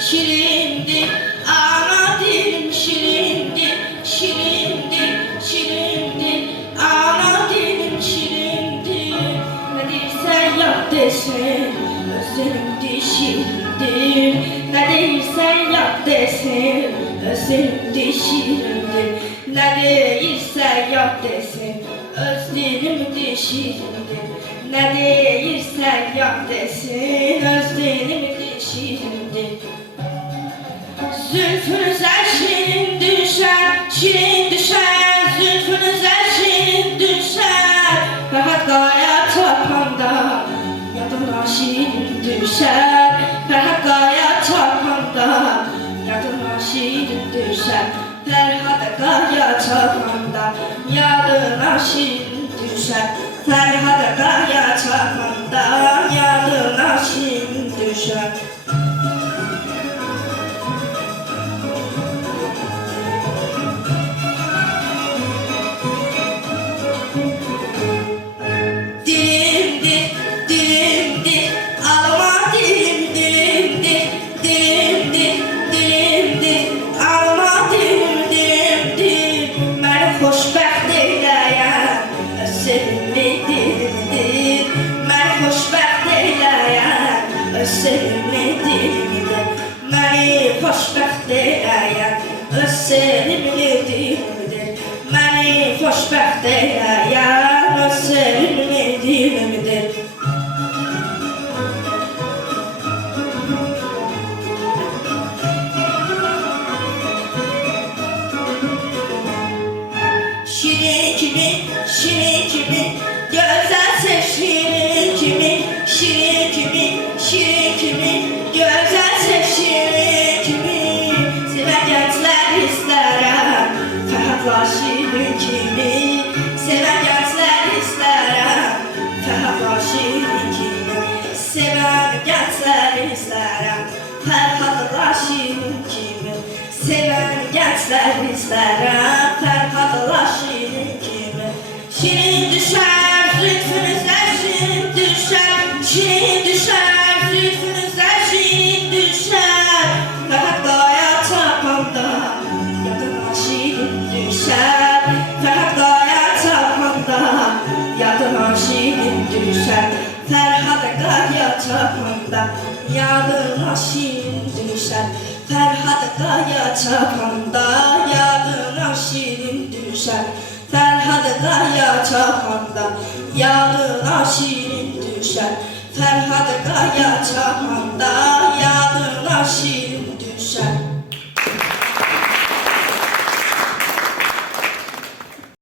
Şirindi, desin, özlerimdi şirindi. Ne değilsen yap desin, özlerimdi şirindi. Ne değilsen yap desin, özlerimdi şirindi. Ne değilsen yap desin, özlerimdi şirindi. Zülfünüze şirin düşer, şirin düşer. Ferhat Kaya tapanda, yadına şirin düşer. Ferhat Kaya tapanda, yadına şirin düşer. Ferhat Kaya tapanda, yadına şirin düşer. Dilimdir, Xoşbəxt eyləyən sevimli dilimdir. Məni xoşbəxt eyləyən sevimli dilimdir. Şirin kimi, şirin kimi, isterem, ferhatla şirin kimi. Seven gençler isterem, ferhatla şirin kimi. Şirin düşer, zülfünüze şirin düşer, şirin düşer, tapanda, yadına şirin düşer. Ferhat gaya tapanda, yadına şirin düşer. Ferhat gaya tapanda, yadına şirin düşer. Ferhat şirin düşer.